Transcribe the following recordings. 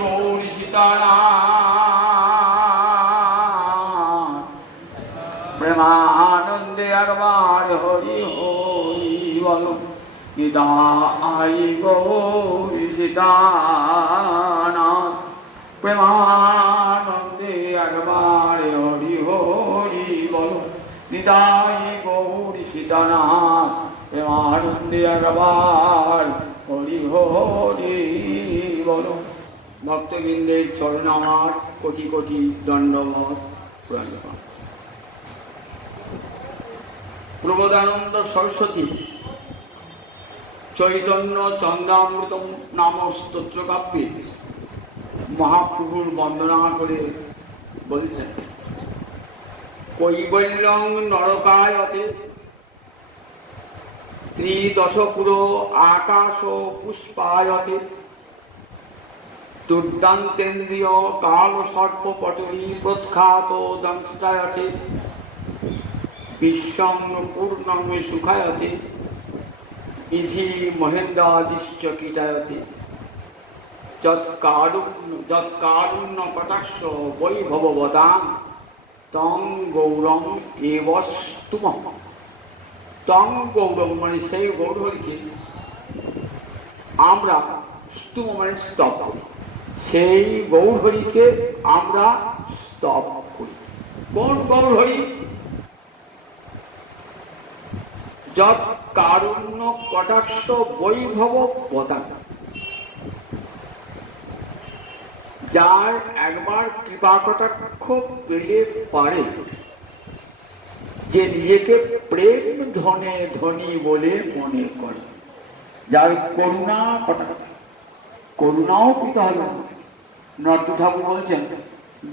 গৌরী সীতারাম প্রেমানন্দে একবার হরি হরি বলো নিতাই গৌরী সীতারাম প্রেমানন্দে একবার হরি হরি বলো নিতাই গৌরী সীতারাম প্রেমানন্দে একবার হরি হরি বলো। ভক্তবৃন্দের চরণ আমার কোটি কোটি দণ্ডবত প্রণাম। প্রবোধানন্দ সরস্বতী চৈতন্য চন্দ্রামৃত নাম স্তোত্র কাব্যে মহাপ্রভুর বন্দনা করে বলছেন, কৈবল্যং নরকায়তে ত্রিদশপুর আকাশ পুষ্পায়তে দুর্দান্তেন্দ্রিয় কাল সর্প পটলী প্রখ্যাত দংষ্টায়তে বিশ্বং পূর্ণং সুখায়তে ইধি মহেন্দ্রাদিশ্চ কীটায়তে যৎকারুণ্য কটাক্ষ বৈভববদাং তং গৌরং এব স্তুমঃ। তং গৌরং মানে সেই গৌরহরিকে আমরা স্তুম মানে স্তব করি, সেই গৌরহরিকে আমরা স্তব করি। কোন গৌরহরি? যৎ কারুণ্য কটাক্ষ বৈভব বদাং, যার একবার কৃপা কটাক্ষ পেলে পারে, যে নিজেকে প্রেম ধনে ধনী বলে মনে করে, যার করুণা কটাক্ষ। করুণাও পেতে হবে। নটু ঠাকুর বলছেন,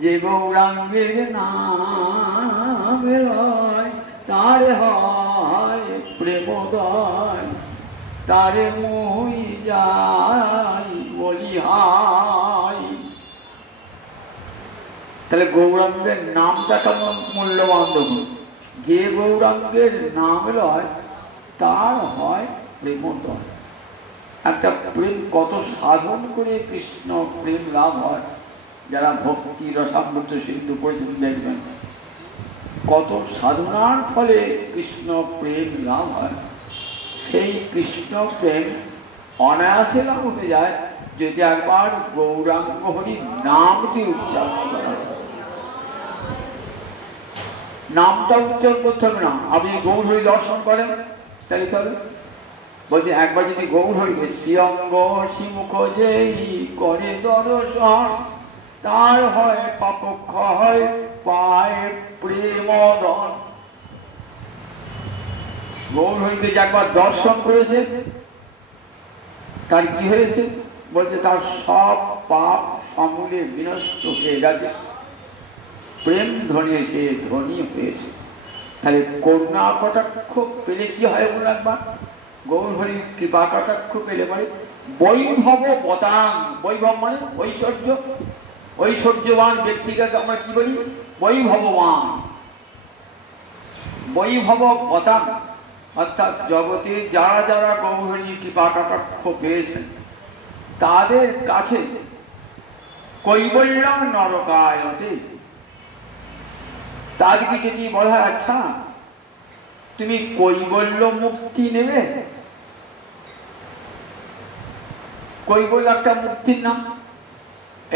যে গৌরাঙ্গের নামে হয় তারে হয় প্রেমোদয়, তারে মই যাই বলি হাই। তাহলে গৌরাঙ্গের নামটা কেমন মূল্যবান দেখুন। যে গৌরাঙ্গের নাম লয় তার হয় প্রেমোদয়। একটা প্রেম কত সাধন করে কৃষ্ণ প্রেম লাভ হয়, যারা ভক্তি রসামৃত সিন্ধু পড়েছেন দেখবেন কত সাধনার ফলে কৃষ্ণ প্রেম লাভ হয়। সেই কৃষ্ণ প্রেম অনায়াসে লাভ হতে যায় যদি একবার গৌরাঙ্গ হরি নামটি উচ্চারণ করা হয়। নামটা উচ্চারণ করতে হবে না। আপনি গৌর হরি দর্শন করেন তাহলে তবে বলছে, একবার যদি গৌর হরিকে শ্রীঅঙ্গ শ্রীমুখ যেই করে দর্শন, তার হয় পাপক্ষ হয় পায় প্রেমদন। গৌর হরিকে যে একবার দর্শন করেছে তার কি হয়েছে? বলছে তার সব পাপ সমূলে বিনষ্ট হয়ে গেছে, প্রেম ধনে সে ধনী হয়েছে। তাহলে করুণা কটাক্ষ পেলে কি হয় বলে একবার গৌর হরি কৃপা কটাক্ষ পেলে পারে বৈভব বদাং। বৈভব মানে ঐশ্বর্য, ঐশ্বর্যবান ব্যক্তিকে আমরা কি বলি? বৈভববান। বৈভব বদাং অর্থাৎ জগতে যারা যারা গৌর হরি কৃপা কটাক্ষ পেয়েছেন তাদের কাছে কৈবল্যং নরকায়তে, তাদেরকে যদি বলা হয়, আচ্ছা তুমি কৈবল্য মুক্তি নেবে, কৈবল্য একটা মুক্তির নাম।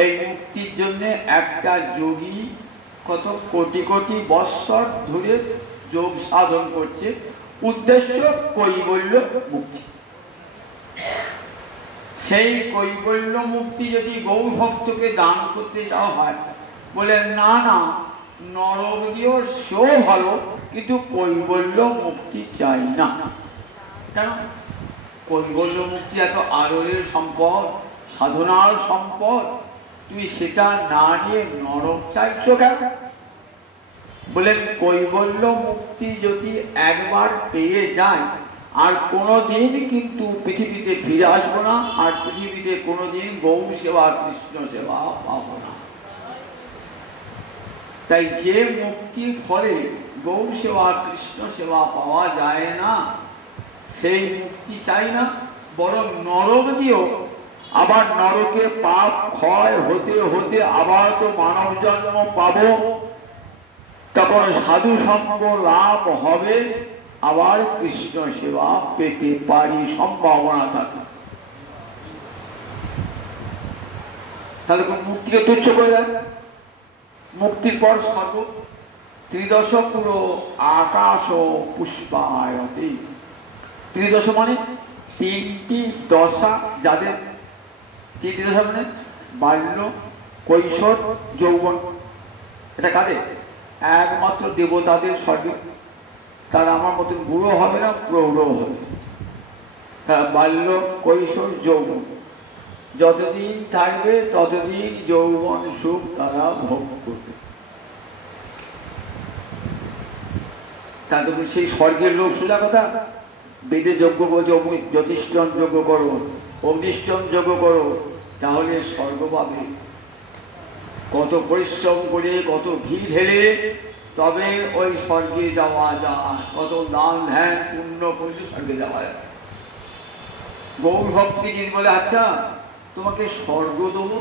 এই মুক্তির জন্য একটা যোগী কত কোটি কোটি বৎসর ধরে যোগ সাধন করছে, উদ্দেশ্য কৈবল্য মুক্তি। সেই কৈবল্য মুক্তি যদি গৌর ভক্তকে দান করতে যাওয়া হয়, বলে না না নরক দিয়েও সেও ভালো, কিন্তু কৈবল্য মুক্তি চাই না। কেন? কৈবল্য মুক্তি এত আদরের সম্পদ, সাধনার সম্পদ, তুমি সেটা না নিয়ে নরক চাইছো কেন? বলেন কৈবল্য মুক্তি যদি একবার পেয়ে যায় আর কোনোদিন কিন্তু পৃথিবীতে ফিরে আসবো না, আর পৃথিবীতে কোনোদিন গৌর সেবা কৃষ্ণ সেবা পাবো না। তাই যে মুক্তির ফলে গৌর সেবা কৃষ্ণ সেবা পাওয়া যায় না, সেই মুক্তি চাই না, বরং নরক দিয়েও আবার নরকে পাপ ক্ষয় হতে হতে আবার তো মানব জন্ম পাবো, তখন সাধু সঙ্গ লাভ হবে, আবার কৃষ্ণ সেবা পেতে পারি, সম্ভাবনা থাকে। তাহলে মুক্তিকে তুচ্ছ করে দেয়। মুক্তির পর স্বর্গ, ত্রিদশ পুরো আকাশ ও পুষ্পায়তে। ত্রিদশ মানে তিনটি দশা, যাদের তিনটি দশা মানে বাল্য, কৈশোর, যৌবন। এটা কাদের? একমাত্র দেবতাদের স্বর্গে। তারা আমার মতন বুড়ো হবে না, প্রৌঢ় হবে। তারা বাল্য, কৈশোর, যৌবন, যতদিন থাকবে ততদিন যৌবন সুখ তারা ভোগ করবে। তাদের সেই স্বর্গের লোক সোজা কথা, বেদে যজ্ঞ করো, জ্যোতিষ্ঠম যজ্ঞ করো, অগ্নিষ্ঠম যজ্ঞ করো, তাহলে স্বর্গ পাবে। কত পরিশ্রম করে, কত ঘি ঢেলে তবে ওই স্বর্গে যাওয়া যায়। কত দান ধ্যান পুণ্য করে স্বর্গে যাওয়া যায়। গৌর ভক্তকে যিনি বলে, আচ্ছা তোমাকে স্বর্গ দেবো,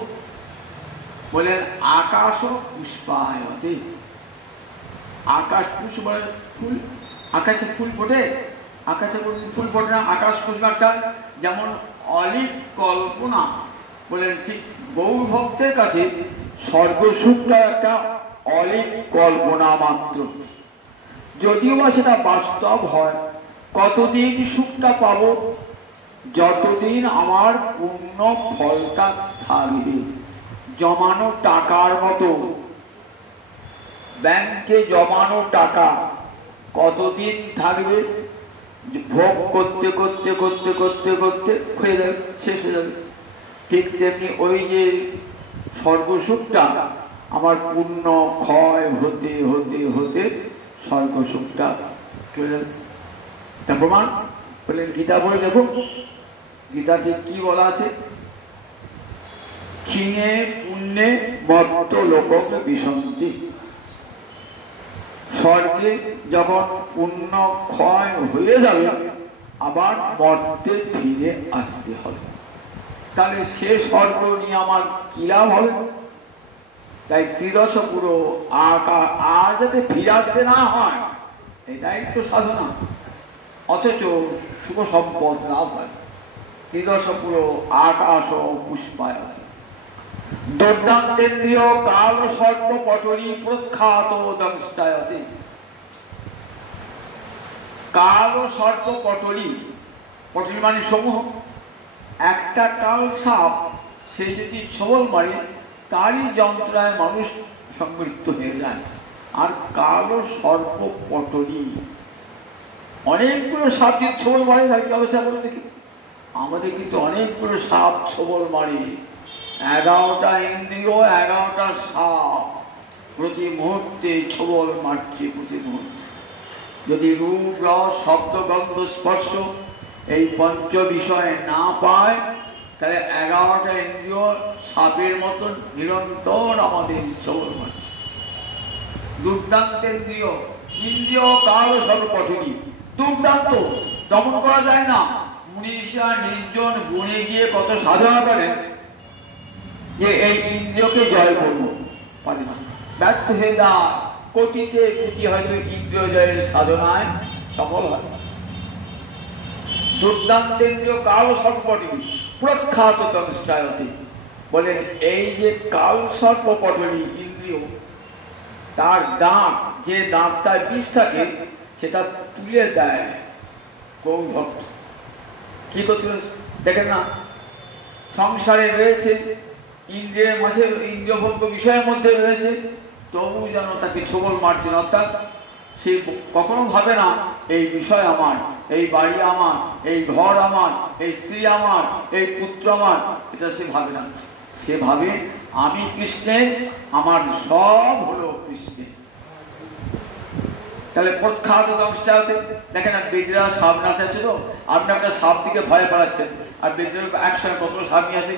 বলেন আকাশ পুষ্পায়তে। আকাশ পুষ্প মানে ফুল, আকাশে ফুল ফোটে, আকাশে ফুল ফোটে না, আকাশ পুষ্প একটা যেমন অলিক কল্পনা, বলেন ঠিক গৌর ভক্তের কাছে স্বর্গ সুখটা একটা অলিক কল্পনা মাত্র। যদিও বা সেটা বাস্তব হয়, কতদিন সুখটা পাবো? যতদিন আমার পূর্ণ ফলটা থাকবে। জমানো টাকার মতো, ব্যাংকে জমানো টাকা কতদিন থাকবে? ভোগ করতে করতে করতে করতে করতে হয়ে যাবে, শেষ হয়ে যাবে। ঠিক তেমনি ওই যে স্বর্গসুখটা আমার পূর্ণ ক্ষয় হতে হতে হতে স্বর্গসুখটা চলে যাবে। তার প্রমাণ বললেন গীতা বলে দেখুন, গীতাতে কি বলা আছে? ক্ষীণে পুণ্যে মত্ত লোককে বিসন্তি। স্বর্গে যখন পুণ্য ক্ষয় হয়ে যাবে, আবার মর্তে ফিরে আসতে হবে। তাহলে সে স্বর্গ নিয়ে আমার কি লাভ হবে? তাই ত্রিদশ পুরো আর যাতে ফিরে আসতে না হয়, এটাই তো সাধনা। অথচ শুভ সম্পদ লাভ হয়। ত্রিদশ পুরো আকাশ ও পুষ্পায়তে। দুর্দান্তেন্দ্রিয় কাল সর্ব পটরি প্রখ্যাত দংষ্টায়তে। কাল সর্ব পটরি, পটরি মানে সমূহ। একটা কাল সাপ, সে যদি ছোবল মারে তারই যন্ত্রণায় মানুষ সংমৃত হয়ে যায়। আর কাল সর্প পটরি, অনেকগুলো সাপ যদি ছোবল মারে তাকে অবস্থা করে দেখি। আমাদের কিন্তু অনেকগুলো সাপ ছোবল মারে, 11টা ইন্দ্রিয়, 11টা সাপ প্রতি মুহূর্তে ছোবল মারছে প্রতি মুহূর্তে। যদি রূপ, রস, শব্দ, গন্ধ, স্পর্শ এই পঞ্চ বিষয় না পায়, তাহলে 11টা ইন্দ্রিয় সাপের মতন নিরন্তর আমাদের ছোবল মারছে। দুর্দান্তেন্দ্রিয়, ইন্দ্রিয় কাল সর্বপঠনী, দুর্দান্ত, দমন করা যায় না। মুনিষা নির্জন গুণে গিয়ে কত সাধনা করেন যে এই ইন্দ্রিয়কে জয় করবো, পারে না, ব্যর্থ হয়ে যায়। কোটিতে কোটি হয়তো ইন্দ্রিয় জয়ের সাধনায় সফল হয়। দুর্দান্তেন্দ্রিয় কাল সর্বপঠনী প্রখ্যাত দংষ্টায়তে। বলেন এই যে কাল সর্বপঠনী ইন্দ্রিয়, তার দাঁত, যে দাঁতটায় বিষ থাকে সেটা তুলে দেয় গৌর ভক্ত। কি করতে দেখেন না, সংসারে রয়েছে, ইন্দ্রিয়ের মাঝে ইন্দ্রিয়ভোগ্য বিষয়ের মধ্যে রয়েছে, তবু যেন তাকে ছোবল মারছেন। অর্থাৎ সে কখনো ভাবে না এই বিষয় আমার, এই বাড়ি আমার, এই ঘর আমার, এই স্ত্রী আমার, এই পুত্র আমার, এটা সে ভাবে না। সে ভাবে আমি কৃষ্ণের, আমার সব হলো কৃষ্ণের। তাহলে প্রখ্যাত দংষ্টায়তে। দেখেন না, বেদরা সাপ না থাকছে তো, আপনি একটা সাপ থেকে ভয় পালাচ্ছেন, আর বেদের একসঙ্গে কত সাপ নিয়ে আসে,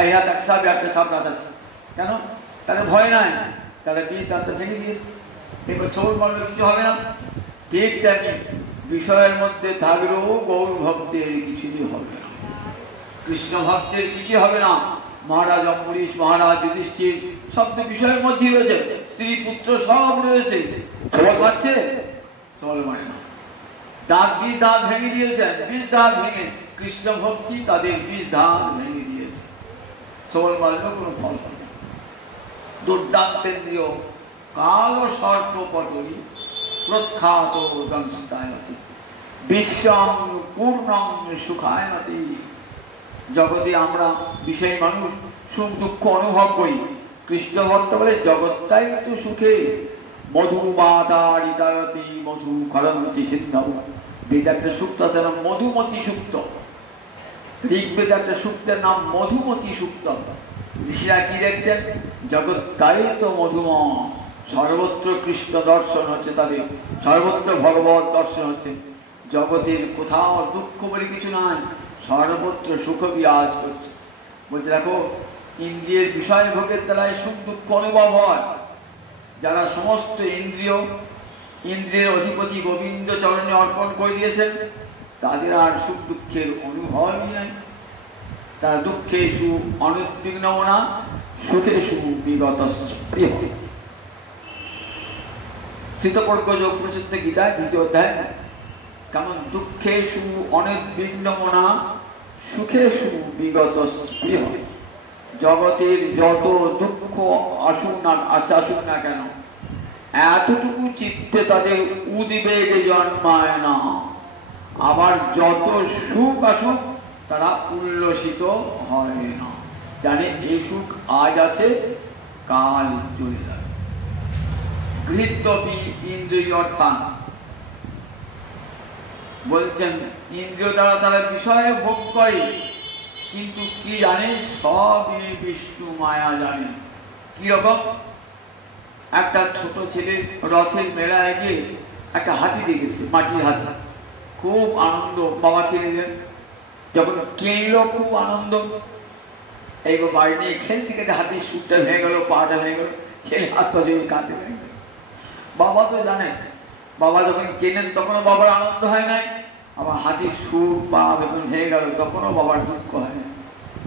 এই হাত একটা সাপ, একটা সাপ না থাকছে কেন? তাদের ভয় নাই, তারা বিয়ে দাঁতটা ভেঙে দিয়েছে, এবার ছোবল মারলে কিছু হবে না। ঠিক তেমনি বিষয়ের মধ্যে থাকলেও গৌর ভক্তের কিছুই হবে না। কৃষ্ণ ভক্তের কিছু হবে না। মহারাজ অম্বরীশ, মহারাজ যুধিষ্ঠির সব তো বিষয়ের মধ্যেই রয়েছে, স্ত্রী পুত্র সব রয়েছে। সবল পাচ্ছে? সবল মানে না। দাঁত বিষ দাঁত ভেঙে দিয়েছেন, বিষ দাঁত ভেঙে কৃষ্ণ ভক্তি তাদের বিষ দাঁত ভেঙে দিয়েছে। সবল মারলেও কোনো ফল হবে না। দুর্দান্তেন্দ্রীয় কাল সর্প পটলি প্রখ্যাত দংশিতায়তি বিশ্বং পূর্ণং সুখায়তি। জগতে আমরা বিষয় মানুষ সুখ দুঃখ অনুভব করি, কৃষ্ণ ভক্ত বলে জগৎটাই তো সুখে। মধু বাদারিতায়তি মধু করন্তি সিন্ধব। বেদ একটা সূক্ত আছে নাম মধুমতি সূক্ত, ঋগ্বেদ একটা সূক্তের নাম মধুমতি সূক্ত। ঋষিরা কি দেখছেন? জগৎটাই তো মধুময়, সর্বত্র কৃষ্ণ দর্শন হচ্ছে তাদের, সর্বত্র ভগবত দর্শন হচ্ছে। জগতের কোথাও দুঃখ বলে কিছু নাই, সর্বত্র সুখ বিরাজ করছে। বলছে দেখো, ইন্দ্রিয়ের বিষয় ভোগের দ্বারাই সুখ দুঃখ অনুভব হয়। যারা সমস্ত ইন্দ্রিয়ের অধিপতি গোবিন্দ চরণে অর্পণ করে দিয়েছেন, তাদের আর সুখ দুঃখের অনুভবই নাই। তার দুঃখে সু অনুদ্বিগ্ন না, সুখে সু বিগত প্রিয়। শীতপর্ক যোগ প্রসিদ্ধ গীতায় 2য় অধ্যায় কেমন দুঃখে সু অনুদ্বিগ্ন না, সুখে সু বিগত প্রিয়। জগতের যত দুঃখ আসুক না কেন, এতটুকু চিত্তে তাদের উদ্বেগে জন্মায় না। আবার যত সুখ আসুক তারা উল্লসিত হয় না, জানে এই সুখ আজ আছে, কাল চলে যাবে। গৃহীতবি ইন্দ্রিয়র্থান বলছেন, ইন্দ্রিয় দ্বারা তারা বিষয়ে ভোগ করে, কিন্তু কি জানে? সবই বিষ্ণু মায়া জানে। কি রকম? একটা ছোট ছেলে রথের মেলায় গিয়ে একটা হাতি দেখেছে, মাটির হাতি, খুব আনন্দ, বাবা কিনে দেন। যখন কিনলো খুব আনন্দ, এইবার বাড়ি নিয়ে খেলতে খেলতে হাতির সুরটা ভেঙে গেল, পাটা ভেঙে গেল, ছেলে হাত পা যদি কাঁদতে ভেঙে গেল। বাবা তো জানে, বাবা যখন কেনেন তখনও বাবার আনন্দ হয় নাই, আবার হাতির সুর পা যখন ভেঙে গেল তখনও বাবার দুঃখ হয় না।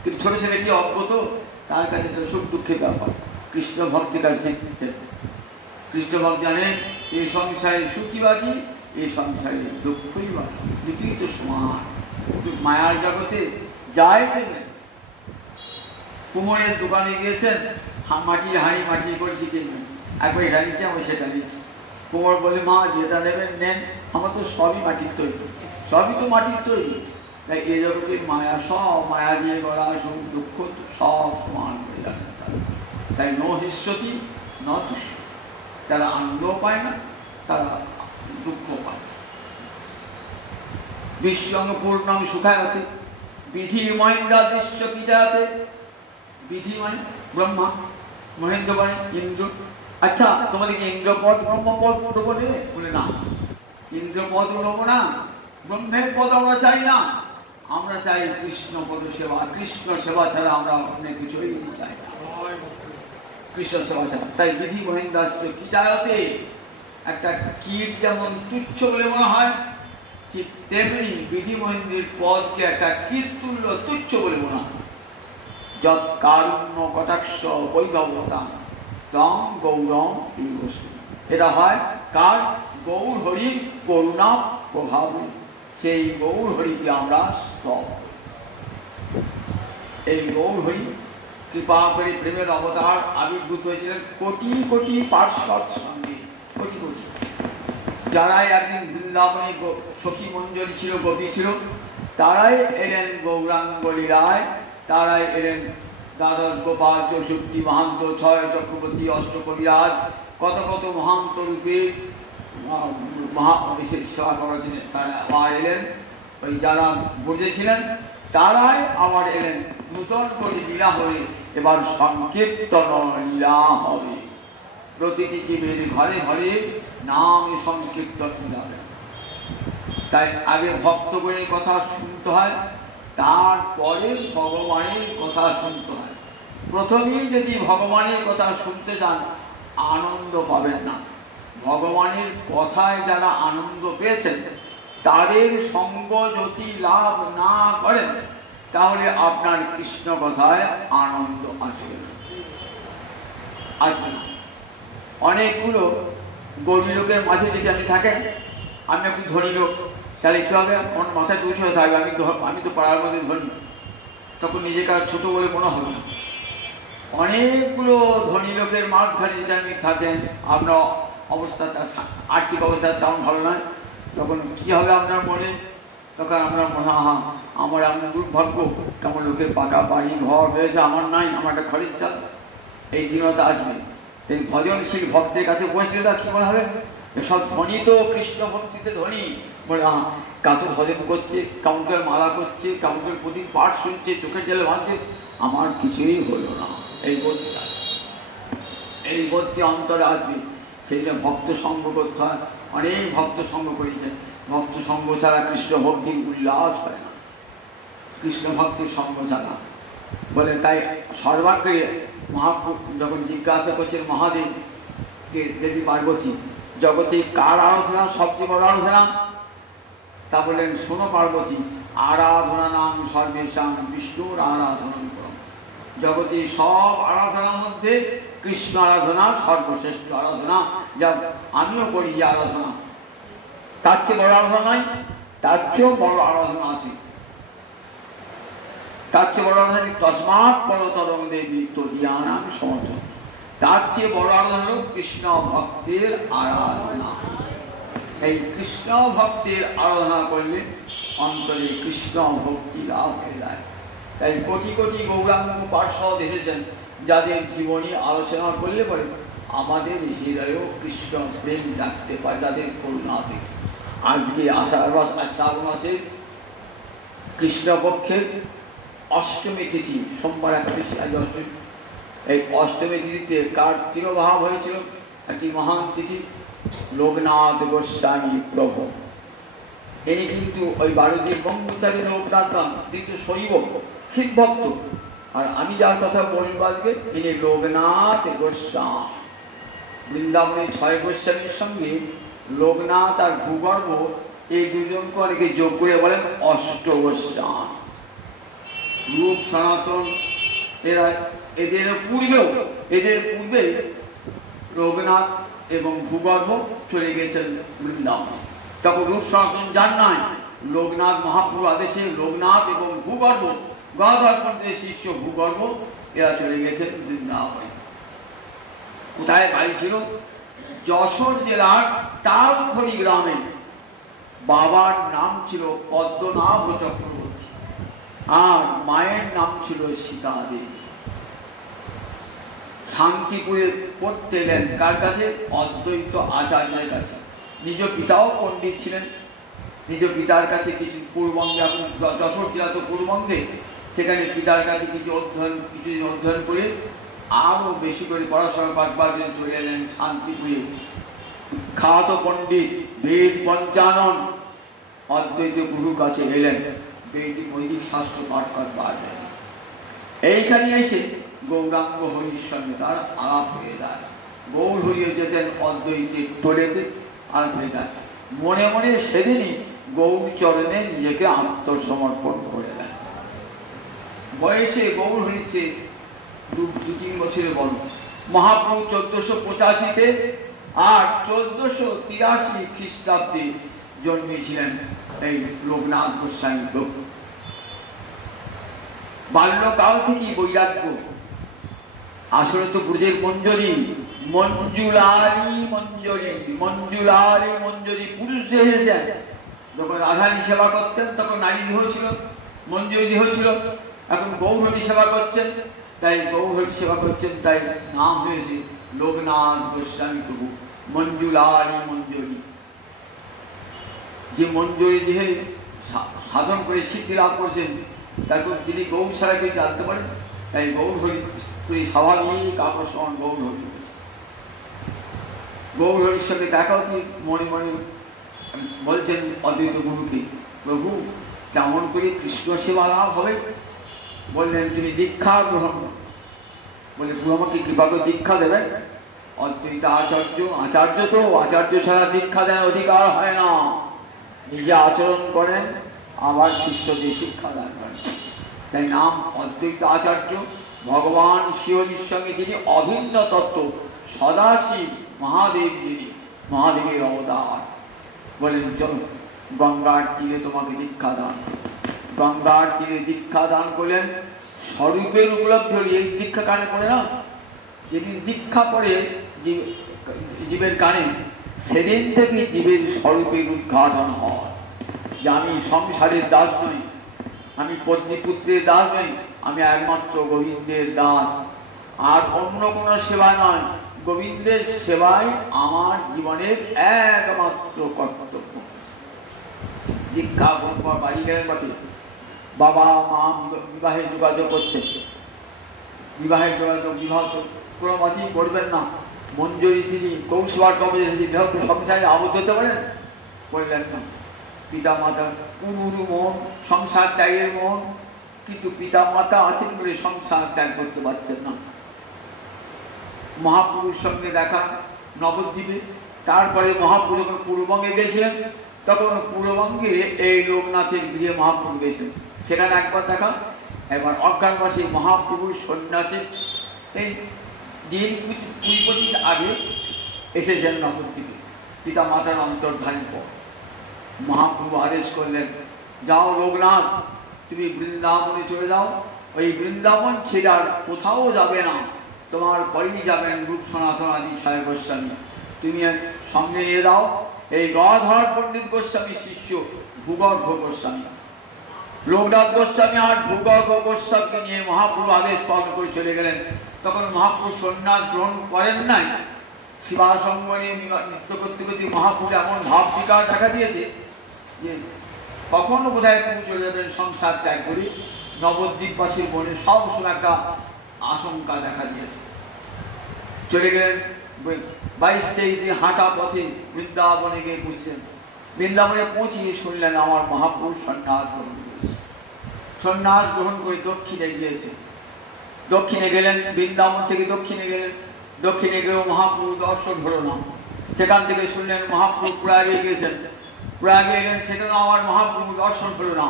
কিন্তু ছোট ছেলেটি অজ্ঞত, তার কাছে তো সুখ দুঃখের ব্যাপার। কৃষ্ণ ভক্তের কাছে কৃষ্ণ ভক্ত জানে এই সংসারে সুখী বাকি, এই সংসারে দুঃখই বাকি, দুটোই তো সমান। মায়ার জগতে যায় দেবেন। কুমোরের দোকানে গিয়েছেন, মাটির হাঁড়ি মাটির কলসি কিনবেন, একবার এটা নিচ্ছে আমি সেটা নিচ্ছি। কুমোর বলে, মা যেটা নেবেন নেন, আমার তো সবই মাটির তৈরি, সবই তো মাটির তৈরি। তাই এ জগতের মায়া, সব মায়া দিয়ে গড়া, সুখ দুঃখ সব সমান হয়ে যাবে। তাই ন হিষ্যতি ন তুষ্যতি। যারা আনন্দ পায় না তারা দুঃখ পায়। বিশ্বং পূর্ণং সুখায়তে বিধি মহেন্দ্রা দৃশ্য কি যাতে। বিধি মানে ব্রহ্মা, মহেন্দ্র মানে ইন্দ্র। আচ্ছা, তোমাদেরকে ইন্দ্রপদ ব্রহ্মপদ দেবো নেবে? বলে না, ইন্দ্রপদ নেবো না, ব্রহ্মের পদ আমরা চাই না, আমরা চাই কৃষ্ণ পদ সেবা। কৃষ্ণ সেবা ছাড়া আমরা অনেক কিছুই চাই না, কৃষ্ণ সেবা ছাড়া। তাই বিধি মহেন্দ্র কি যাতে। একটা কীট যেমন তুচ্ছ বলে মনে হয়, ঠিক তেমনি বিধি মহেন্দ্রের পদকে একটা কীর্তুল্য তুচ্ছ বলে মনে হয়। যৎ কারুণ্য কটাক্ষ বৈভবতা তং গৌরম এই বস্তু। এটা হয় কার? গৌর হরির করুণা প্রভাব। সেই গৌর হরিকে আমরা স্তব। এই গৌর হরি কৃপা করে প্রেমের অবতার আবির্ভূত হয়েছিলেন কোটি কোটি পার্শ্বদ সঙ্গে, কোটি কোটি। যারাই একদিন বৃন্দাবনে সখী মঞ্জরি ছিল, গোপী ছিল, তারাই এলেন গৌরাঙ্গ লীলায়, তারাই এলেন দ্বাদশ গোপাল, চৌষট্টি মহান্ত, 6 চক্রবর্তী, অষ্টকবিরাজ, কত কত মহান্ত রূপে মহাদেশের সেবা করার জন্য তারা আবার এলেন। ওই যারা বুঝেছিলেন তারাই আবার এলেন নূতন করে লীলা হয়ে। এবার সংকীর্তন লীলা হবে, প্রতিটি জীবের ঘরে ঘরে নাম সংকীর্তন যাবে। তাই আগে ভক্তগণের কথা শুনতে হয়, তারপরে ভগবানের কথা শুনতে হয়। প্রথমেই যদি ভগবানের কথা শুনতে যান, আনন্দ পাবেন না। ভগবানের কথায় যারা আনন্দ পেয়েছেন, তাদের সঙ্গ যদি লাভ না করেন, তাহলে আপনার কৃষ্ণ কথায় আনন্দ আসবে না। অনেকগুলো গরিব লোকের মাঝে যদি আপনি থাকেন, আমি একটু ধনী লোক, তাহলে কি হবে? আমার মাথায় উঠে থাকবে আমি তো পাড়ার মধ্যে ধনী, তখন নিজেকে আর ছোট বলে মনে হবে না। অনেকগুলো ধনী লোকের মাঝখানে যদি আপনি থাকেন, আপনার অবস্থা, আর্থিক অবস্থা তেমন ভালো নয়, তখন কি হবে আপনার মনে? তখন আপনার মনে হয় আমার এমন দুর্ভাগ্য, কেমন লোকের পাকা বাড়ি ঘর হয়েছে, আমার নাই, আমার একটা খরচ চাল। এই দিনটা আসবে। এই ভজনশীল ভক্তের কাছে বসলে কি মনে হবে? সব ধনী তো কৃষ্ণ ভক্তিতে ধনী, বলে কাতো ভজন করছে, কেমন করে মালা করছে, কেমন করে প্রতিদিন পাঠ শুনছে, চোখের জলে ভাঙছে, আমার কিছুই হলো না। এই বোধটি আসবে, এই বোধটি অন্তরে আসবে। সেই জন্য ভক্ত সঙ্গ করতে হয়। অনেক ভক্ত সঙ্গ করেছেন, ভক্ত সঙ্গ ছাড়া কৃষ্ণ ভক্তির উল্লাস হয় না, কৃষ্ণ ভক্তির সঙ্গ ছাড়া। বলে তাই সর্বাগ্রে মহাপ্রভু যখন জিজ্ঞাসা করছেন মহাদেবকে, দেবী পার্বতী, জগতে কার আরাধনা সবচেয়ে বড় আরাধনা? তা বললেন, শোনো পার্বতী, আরাধনা নাম সর্বেশাং বিষ্ণুর আরাধনা করো। জগতে সব আরাধনার মধ্যে কৃষ্ণ আরাধনা সর্বশ্রেষ্ঠ আরাধনা, যা আমিও করি যে আরাধনা, তার চেয়ে বড় আরাধনা নাই, তার চেয়েও বড় আরাধনা আছে। তার চেয়ে বড় আরাধনা তসমাৎ পরতরং দেবী তদীয়ানাং সমর্থন। তার চেয়ে বড় আরাধনা হল কৃষ্ণ ভক্তের আরাধনা। এই কৃষ্ণ ভক্তের আরাধনা করলে অন্তরে কৃষ্ণ ভক্তি লাভ হয়ে যায়। তাই কোটি কোটি গৌরাঙ্গ পার্ষদ এসেছেন, যাদের জীবনী আলোচনা করলে পরে আমাদের হৃদয়েও কৃষ্ণ প্রেম রাখতে পারে, যাদের করুণা থেকে। আজকে শ্রাবণ মাসের কৃষ্ণপক্ষের অষ্টমী তিথি, সোমবার একাদশী, আজ অষ্টমী। এই অষ্টমী তিথিতে কার তিরোভাব হয়েছিল? একটি মহান তিথি, লোকনাথ গোস্বামী প্রভু। এই কিন্তু ওই 12 দিন ব্রহ্মচারী লোকনাথ নাম, কিন্তু শৈব শিব ভক্ত। আর আমি যার কথা বলবো আজকে, তিনি লোকনাথ গোস্বামী। বৃন্দাবনের 6 গোস্বামীর সঙ্গে লোকনাথ আর ভূগর্ভ, এই দুজনকে অনেকে যোগ করে বলেন অষ্ট গোস্বামী। রূপ সনাতন এদের পূর্বে লোকনাথ এবং ভূগর্ভ চলে গেছেন বৃন্দাবনে। তখন রূপ সনাতন যান নাই, লোকনাথ মহাপ্রভু আদেশে লোকনাথ এবং ভূগর্ভ, গদাধর শিষ্য ভূগর্ভ, এরা চলে গেছেন বৃন্দাবনে। কোথায় বাড়ি ছিল? যশোর জেলার তালখড়ি গ্রামে। বাবার নাম ছিল পদ্মনাভ চক্রবর্তী, আর মায়ের নাম ছিল সীতা দেবী। শান্তিপুরে পড়তে এলেন কার কাছে? অদ্বৈত আচার্যের কাছে। নিজ পিতাও পণ্ডিত ছিলেন, নিজ পিতার কাছে কিছু পূর্ববঙ্গে, যশোর জেলা তো পূর্ববঙ্গে, সেখানে পিতার কাছে কিছুদিন অধ্যয়ন করে আরও বেশি করে পড়াশোনা করবার জন্য চলে এলেন শান্তিপুরে। খ্যাত পণ্ডিত বেদ পঞ্চানন অদ্বৈত গুরুর কাছে এলেন বৈদিক শাস্ত্র পাঠ করবার জন্য। এইখানে এসে গৌরাঙ্গ হরির সঙ্গে তার আলাপ হয়ে যায়। গৌর হরিও যেতেন অদ্বৈতের টোলেতে আলাপ হয়ে যায়। মনে মনে সেদিনই গৌর চরণে নিজেকে আত্মসমর্পণ করে দেন। বয়সে গৌর হরিছে 2-3 বছরের বড়। মহাপ্রভু 1485-তে আর 1483 খ্রিস্টাব্দে জন্মেছিলেন এই লোকনাথ গোস্বামী প্রভু। বাল্যকাল থেকেই বৈরাগ্য। আসলে তো ব্রজের মঞ্জরি, মঞ্জুরি পুরুষ দেহ এসেছেন। যখন রাধারী সেবা করতেন তখন নারী দেহ ছিল, মঞ্জুরি দেহ ছিল। এখন গৌরহরি সেবা করছেন, তাই গৌরহরি সেবা করছেন, তাই নাম হয়েছে লোকনাথ গোস্বামী প্রভু। মঞ্জুরি, যে মঞ্জুরি দেহে সাধন করে সিদ্ধি লাভ করছেন, তারপর তিনি গৌর ছাড়া কেউ জানতে পারেন। তাই গৌরহরি স্বাভাবিক আকর্ষণ গৌরহরি। গৌরহরির সঙ্গে দেখা হচ্ছে, মনে মনে বলছেন অদ্বৈত গুরুকে, প্রভু কেমন করে কৃষ্ণ সেবা লাভ হবে? বললেন তুমি দীক্ষা গ্রহণ। বলে প্রভু আমাকে কৃপা করে দীক্ষা দেবেন? অদ্বৈত আচার্য তো আচার্য ছাড়া দীক্ষা দেন অধিকার হয় না। নিজে আচরণ করেন, আবার শিষ্যদের শিক্ষা দান করেন। তাই নাম অদ্বৈত আচার্য। ভগবান শিহরির সঙ্গে যিনি অভিন্ন তত্ত্ব, সদাশিব মহাদেব যিনি, মহাদেবের অবতার। বলেন চলো গঙ্গার তীরে তোমাকে দীক্ষা দান। গঙ্গার তীরে দীক্ষা দান করলেন। স্বরূপের উপলব্ধি হল। এই দীক্ষা কানে পড়ে না, যেদিন দীক্ষা পড়ে জীবের কানে, সেদিন থেকে জীবের স্বরূপের উদ্ঘাটন হয় যে আমি সংসারের দাস নই, আমি পত্নীপুত্রের দাস নই, আমি একমাত্র গোবিন্দের দাস। আর অন্য কোনো সেবা নয়, গোবিন্দের সেবাই আমার জীবনের একমাত্র কর্তব্য। দীক্ষা গ্রহণ কর বাড়ি গেলেন বটে, বাবা মা বিবাহে যোগাযোগ করছে, বিবাহের যোগাযোগ, বিবাহ কোনো মতেই করবেন না। মঞ্জুরি তিনি কৌশল কবে বিবাহ সংসারে আবদ্ধ হতে পারেন? বললেন না। পিতা মাতা পুরুরু মন, সংসার ত্যাগের মন, কিন্তু পিতা মাতা আছেন বলে সংসার ত্যাগ করতে পারছেন না। মহাপুরুষ সঙ্গে দেখা নবদ্বীপে। তারপরে মহাপুরুষ যখন পূর্ববঙ্গে গিয়েছিলেন, তখন পূর্ববঙ্গে এই লোকনাথের গৃহে মহাপুরুষ গিয়েছিলেন। সেখানে একবার দেখা, একবার অজ্ঞানবাসী মহাপুরুষ সন্ন্যাসী এই দিন 20-25 আগে এসেছেন নবদ্বীপে পিতা মাতার অন্তর্ধানের পর। মহাপ্রভু আদেশ করলেন, যাও লোকনাথ, তুমি বৃন্দাবনে চলে যাও। ওই বৃন্দাবন ছেড়ে আর কোথাও যাবে না, তোমার পরেই যাবেন রূপ সনাতন আদি 6 গোস্বামী। তুমি সঙ্গে নিয়ে দাও এই গদাধর পণ্ডিত গোস্বামী শিষ্য ভূগর্ভ গোস্বামী। লোকনাথ গোস্বামী আর ভূগর্ভ গোস্বামীকে নিয়ে মহাপ্রভু আদেশ পালন করে চলে গেলেন। তখন মহাপ্রভু সন্ন্যাস গ্রহণ করেন নাই। শিবাসঙ্গনে নৃত্য করতে করতে মহাপ্রভু এমন ভাব বিকার দেখা দিয়েছে যে কখনো বোধহয় প্রভু চলে যাবেন সংসার ত্যাগ করে। নবদ্বীপবাসীর মনে সবসময় একটা আশঙ্কা দেখা দিয়েছে। চলে গেলেন 22-23 হাঁটা পথে বৃন্দাবনে গিয়ে বুঝলেন। বৃন্দাবনে পৌঁছিয়ে শুনলেন আমার মহাপুরুষ সন্ন্যাস গ্রহণ করেছে। সন্ন্যাস গ্রহণ করে দক্ষিণে গিয়েছে। দক্ষিণে গেলেন, বৃন্দাবন থেকে দক্ষিণে গেলেন। দক্ষিণে গিয়েও মহাপ্রভু দর্শন হলো না। সেখান থেকে শুনলেন মহাপ্রভু প্রয়াগে গিয়েছেন। প্রয়াগে এলেন, সেখানেও আমার মহাপ্রভু দর্শন হলো না।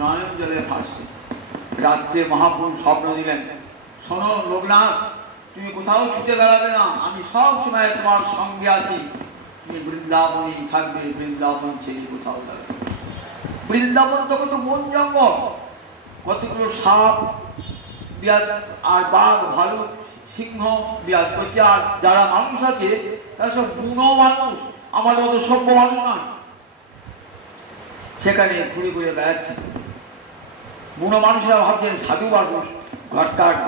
নয়ন জলে ভাসছে। রাত্রে মহাপ্রভু স্বপ্ন দিলেন, শোনো লোকনাথ, তুমি কোথাও ছুটে বেড়াবে না, আমি সব সময় তোমার সঙ্গে আছি, তুমি বৃন্দাবনেই থাকবে, বৃন্দাবন ছেড়ে কোথাও যাবে। বৃন্দাবন তখন তো বন জঙ্গল, কতগুলো সাপ বিরাজ আর বাঘ ভালুক সিংহ বিরাজ করছে। আর যারা মানুষ আছে তারা সব বুনো মানুষ, আমাদের মতো সভ্য মানুষ নয়। সেখানে ঘুরে ঘুরে বেড়াচ্ছে। বুনো মানুষেরা ভাবছেন সাধু মানুষ,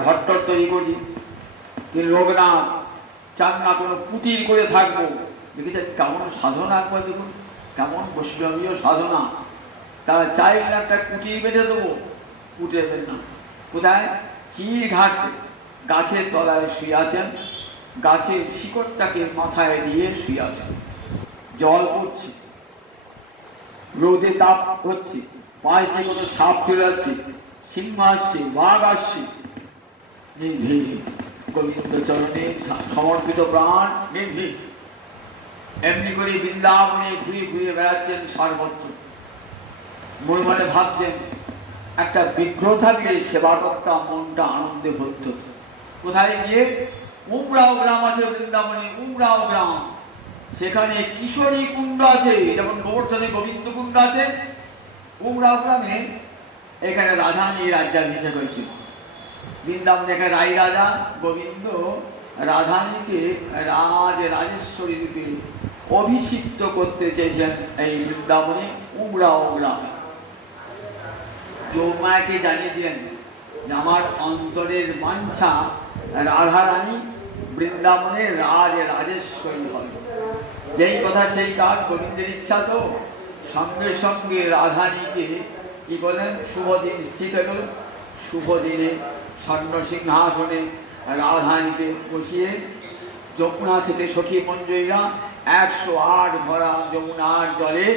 ঘরটর তৈরি করি, কিন্তু লোকনাথ চান না কোনো পুটির করে থাকবো। দেখেছেন কেমন সাধনা, একবার দেখুন কেমন বৈষ্ণবীয় সাধনা। তারা চাইলে একটা কুটির বেঁধে দেবো, কুটেবেন না। কোথায়? চির ঘাট গাছের তলায় শুয়ে আছেন, গাছের শিকড়টাকে মাথায় দিয়ে শুয়ে আছেন। জল পড়ছে, রোদে তাপ হচ্ছে, পায়ে যে কোনো সাপ ফেলে যাচ্ছে, সিংহ আসছে, বাঘ আসছে। নির্ভীক গোবিন্দ চরণে সমর্পিত প্রাণ, নির্ভীক এমনি করে বৃন্দাবনে ঘুরে ঘুরে বেড়াচ্ছেন সর্বত্র। মনে মনে ভাবছেন একটা বিগ্রহ থাকলে সেবা করতাম, মনটা আনন্দে ভর্ত হতো। কোথায় গিয়ে? উমরাও গ্রাম আছে বৃন্দাবনে, উমরাও গ্রাম। সেখানে কিশোরী কুণ্ড আছে, যেমন গোবর্ধনে গোবিন্দ কুণ্ড আছে। উমরাও গ্রামে এখানে রাধারানী রাজ্যাভিষেক হয়েছিল। বৃন্দাবনে এখানে রাই রাজা গোবিন্দ রাধারানীকে রাজেশ্বরী রূপে অভিষিক্ত করতে চেয়েছেন এই বৃন্দাবনে উমরাও গ্রামে। যৌমায়াকে জানিয়ে দিলেন যে আমার অন্তরের বাঞ্ছা রাধারানী বৃন্দাবনে রাজেশ্বরী হবে। যেই কথা সেই কাজ, গোবিন্দের ইচ্ছা। তো সঙ্গে সঙ্গে রাধারানীকে কি বলেন, শুভ দিন স্থিত হল। শুভ দিনে স্বর্ণ সিংহাসনে রাধারানীকে বসিয়ে যমুনা থেকে সখী মঞ্জুরিরা 108 ভরা যমুনার জলে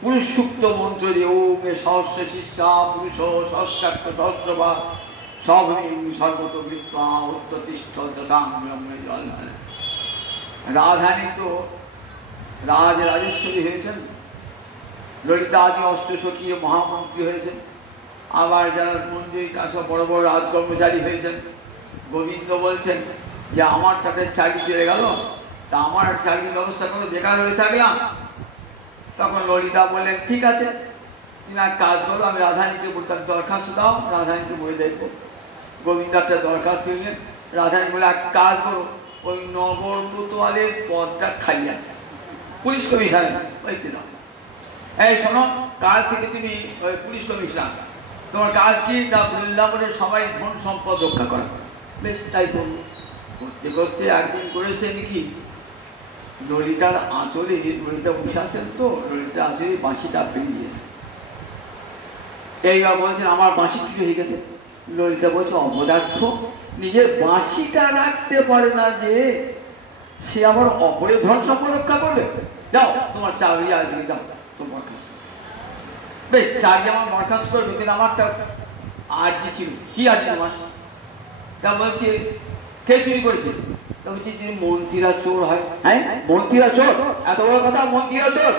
পুরুষ সুক্ত মন্ত্র দিয়ে ওমে সহস্র শিষ্যা পুরুষ সহস্রাক্ষ সহস্রবা সভূমি সর্বত বৃত্তা উত্ততিষ্ঠ যথাঙ্গে জল। রাধারানী তো রাজেশ্বরী হয়েছেন, ললিতা আদি অষ্টসখীর মহামন্ত্রী হয়েছেন। আবার যারা মন্দির তার সব বড় বড় রাজকর্মচারী হয়েছেন। গোবিন্দ বলছেন যে আমার তাতে চাকরি চলে গেল, তা আমার চাকরির ব্যবস্থা করে বেকার হয়ে থাকলাম। তখন ললিতা বললেন ঠিক আছে, তুমি এক কাজ করো, আমি রাধারানীকে দরখাস্ত দাও, রাধারানীকে বলে দেখবো। গোবিন্দ একটা দরখাস্ত দিলেন। রাধারানী বলে এক কাজ করো, ওই নগর কোতোয়ালের পদটা খালি আছে, পুলিশ কমিশনার ওইতে দাও। এই শোনো, কাল থেকে তুমি ওই পুলিশ কমিশনার, তোমার কাজ কি না বৃন্দাবনের সবাই ধন সম্পদ রক্ষা করা। বেশ তাই করবো। করতে করতে একদিন করেছেন কি, ললিতার আঁচলে, ললিতা বসে আছেন তো, ললিতার আঁচলে বাঁশিটা ফেলে দিয়েছে। এইবার বলছেন আমার বাঁশি চুরি হয়ে গেছে। ললিতা বলছে অপদার্থ, নিজের বাঁশিটা রাখতে পারে না যে, সে আবার অপরের ধন সম্পদ রক্ষা করবে। যাও তোমার চাকরি আছে, যাও তোমার কাছে। বেশ, চাকরি আমার বরখাস্ত করবে, কিন্তু আমারটা আর্জি ছিল। কি আছে তোমার? তা বলছে কে চুরি করেছে? তা বলছি যে মন্ত্রীরা চোর হয়। হ্যাঁ, মন্ত্রীরা চোর? এত বড় কথা, মন্ত্রীরা চোর?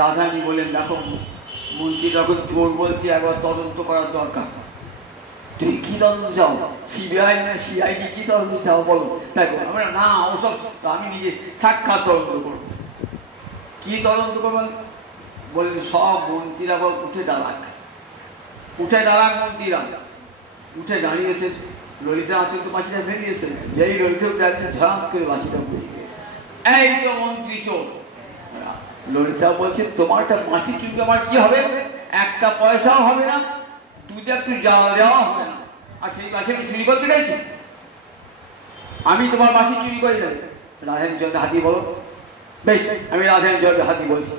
রাধারানী বলেন দেখো, মন্ত্রী যখন চোর বলছে একবার তদন্ত করার দরকার। তুমি কি তদন্ত চাও? সিবিআই না সিআইডি, কি তদন্ত চাও বলো? তাই আমরা না, ওসব আমি নিজে সাক্ষাৎ তদন্ত করবো। কি তদন্ত করবেন? বললেন সব মন্ত্রীরা উঠে দাঁড়াক, উঠে দাঁড়াক মন্ত্রীরা। উঠে দাঁড়িয়েছে, ললিতা আঁচল তো বাঁশিটা ফেলিয়েছে, যেই ললিতা উঠে আসছে ঝড় করে বাঁশিটা বুঝে গিয়েছে। এই তো মন্ত্রী চোর। ললিতা বলছে তোমারটা বাঁশি চুরি আমার কি হবে? একটা পয়সাও হবে না, দুধে একটু জাল দেওয়া হবে না, আর সেই বাঁশি আমি চুরি করতে গেছি? আমি তোমার বাঁশি চুরি করি না। রাধারানী জলে হাতি বলো। বেশ, আমি রাধারানী জলে হাতি বলছি।